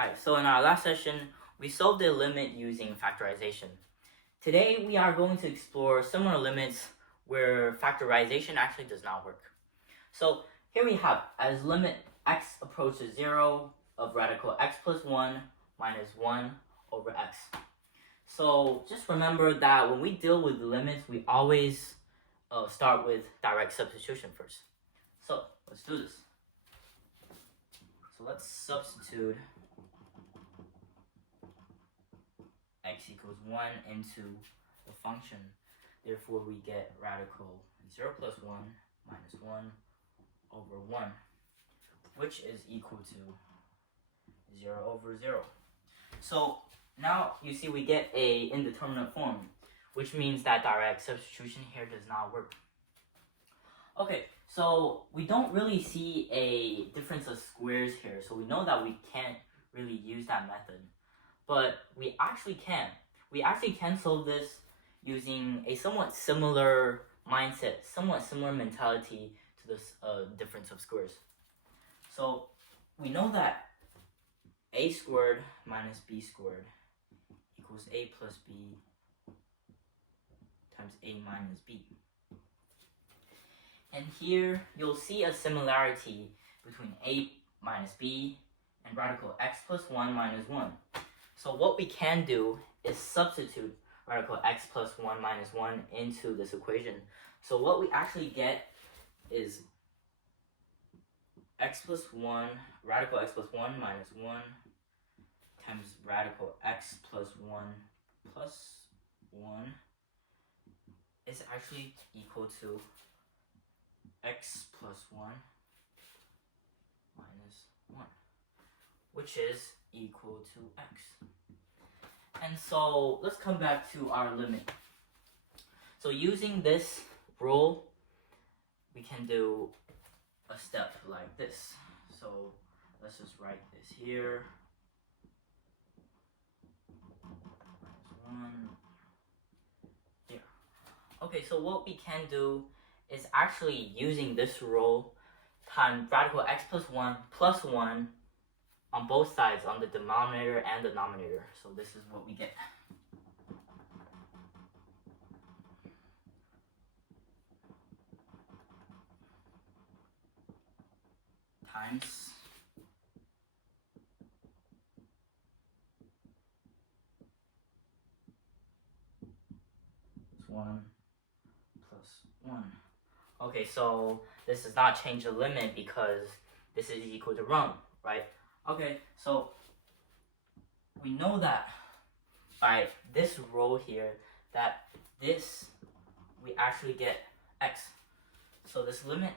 Alright, so in our last session, we solved a limit using factorization. Today, we are going to explore similar limits where factorization actually does not work. So here we have, as limit x approaches 0 of radical x plus 1 minus 1 over x. So just remember that when we deal with limits, we always start with direct substitution first. So let's do this. So let's substitute x equals 1 into the function. Therefore, we get radical 0 plus 1 minus 1 over 1, which is equal to 0 over 0. So now you see we get a indeterminate form, which means that direct substitution here does not work. Okay, so we don't really see a difference of squares here, so we know that we can't really use that method. But we actually can. We actually can solve this using a somewhat similar mindset, somewhat similar mentality to this difference of squares. So we know that a squared minus b squared equals a plus b times a minus b. And here you'll see a similarity between a minus b and radical x plus 1 minus 1. So what we can do is substitute radical x plus 1 minus 1 into this equation. So what we actually get is x plus 1, radical x plus 1 minus 1 times radical x plus 1 plus 1 is actually equal to x plus 1 minus 1, which is equal to x. And so let's come back to our limit. So using this rule, we can do a step like this. So let's just write this here. Minus 1 here. Okay, so what we can do is actually using this rule times radical x plus 1 plus 1 on both sides, on the denominator and the denominator. So this is what we get. Times 1 plus 1. Okay, so this does not change the limit because this is equal to 1, right? Okay, so we know that by this rule here, that this, we actually get x. So this limit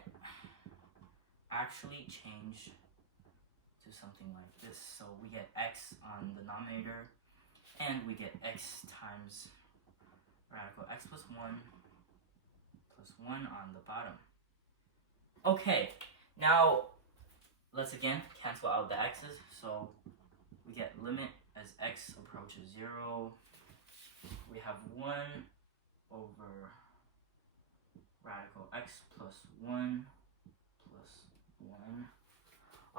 actually change to something like this. So we get x on the denominator, and we get x times radical x plus 1 plus 1 on the bottom. Okay, now let's again cancel out the x's. So we get limit as x approaches 0. We have 1 over radical x plus 1 plus 1.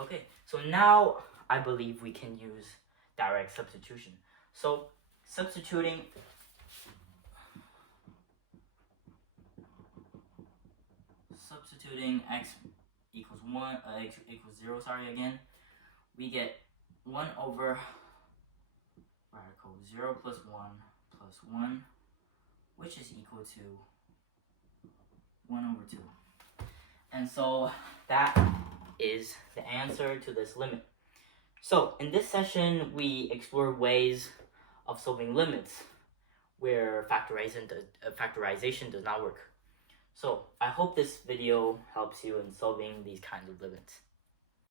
Okay, so now I believe we can use direct substitution. So substituting x equals 1, x equals 0, again, we get 1 over radical 0 plus 1 plus 1, which is equal to 1 over 2. And so that is the answer to this limit. So in this session, we explore ways of solving limits where factorization does not work. So I hope this video helps you in solving these kinds of limits.